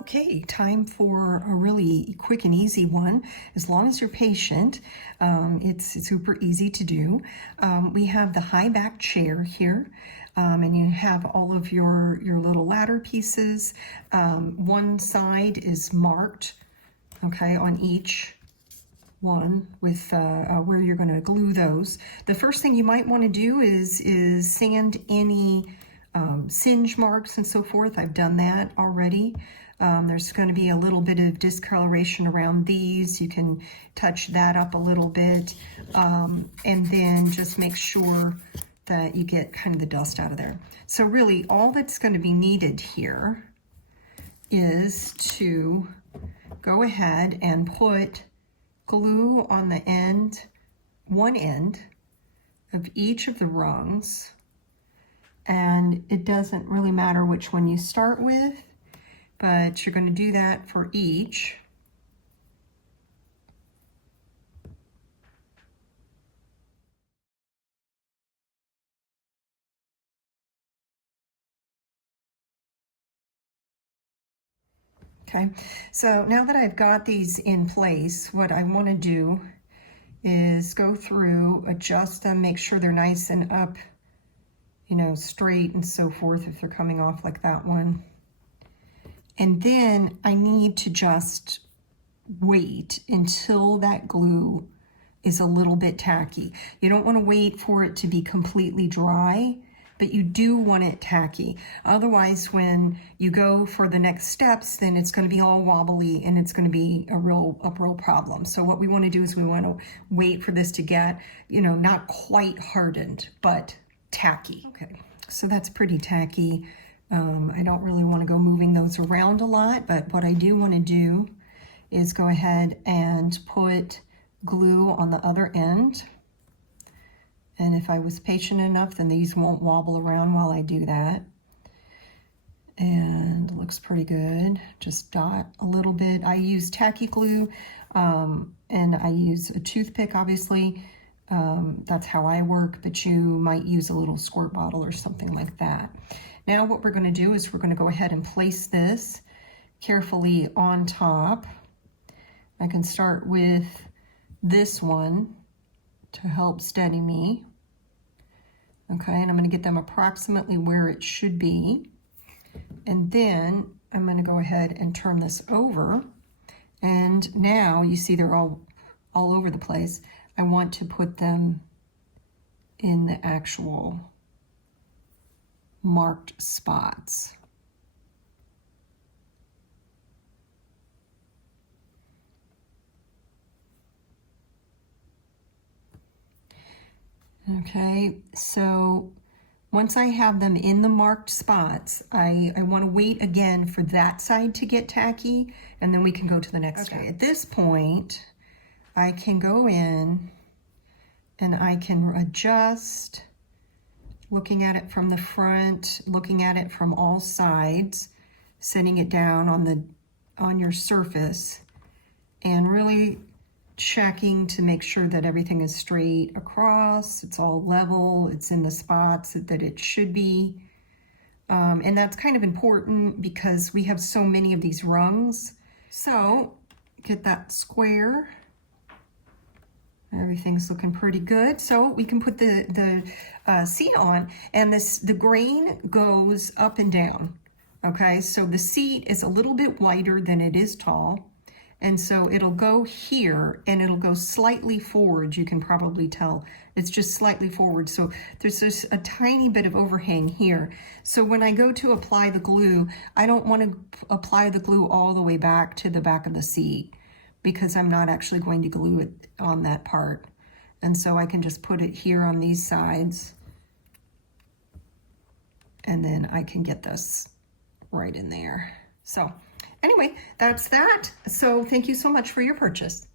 Okay, time for a really quick and easy one. As long as you're patient, it's super easy to do. We have the high back chair here, and you have all of your little ladder pieces. One side is marked, okay, on each one with where you're going to glue those. The first thing you might want to do is sand any singe marks and so forth. I've done that already. There's going to be a little bit of discoloration around these. You can touch that up a little bit, and then just make sure that you get kind of the dust out of there. So really all that's going to be needed here is to go ahead and put glue on the end, one end of each of the rungs, and it doesn't really matter which one you start with, but you're going to do that for each. Okay, so now that I've got these in place, what I want to do is go through, adjust them, make sure they're nice and up, you know, straight and so forth if they're coming off like that one. And then I need to just wait until that glue is a little bit tacky. You don't want to wait for it to be completely dry, but you do want it tacky. Otherwise, when you go for the next steps, then it's going to be all wobbly and it's going to be a real problem. So what we want to do is we want to wait for this to get, you know, not quite hardened, but tacky. Okay, so that's pretty tacky. I don't really want to go moving those around a lot, but what I do want to do is go ahead and put glue on the other end. And if I was patient enough, then these won't wobble around while I do that. And it looks pretty good. Just dot a little bit. I use tacky glue, and I use a toothpick, obviously. That's how I work, but you might use a little squirt bottle or something like that. Now what we're going to do is we're going to go ahead and place this carefully on top. I can start with this one to help steady me. Okay, and I'm going to get them approximately where it should be. And then I'm going to go ahead and turn this over. And now you see they're all over the place. I want to put them in the actual marked spots. Okay, so once I have them in the marked spots, I want to wait again for that side to get tacky, and then we can go to the next step. At this point, I can go in and I can adjust, looking at it from the front, looking at it from all sides, setting it down on your surface, and really checking to make sure that everything is straight across, it's all level, it's in the spots that it should be. And that's kind of important because we have so many of these rungs. So get that square. Everything's looking pretty good. So we can put the seat on, and the grain goes up and down. Okay, so the seat is a little bit wider than it is tall. And so it'll go here and it'll go slightly forward. You can probably tell it's just slightly forward. So there's just a tiny bit of overhang here. So when I go to apply the glue, I don't want to apply the glue all the way back to the back of the seat because I'm not actually going to glue it on that part. And so I can just put it here on these sides, and then I can get this right in there. So anyway, that's that. So thank you so much for your purchase.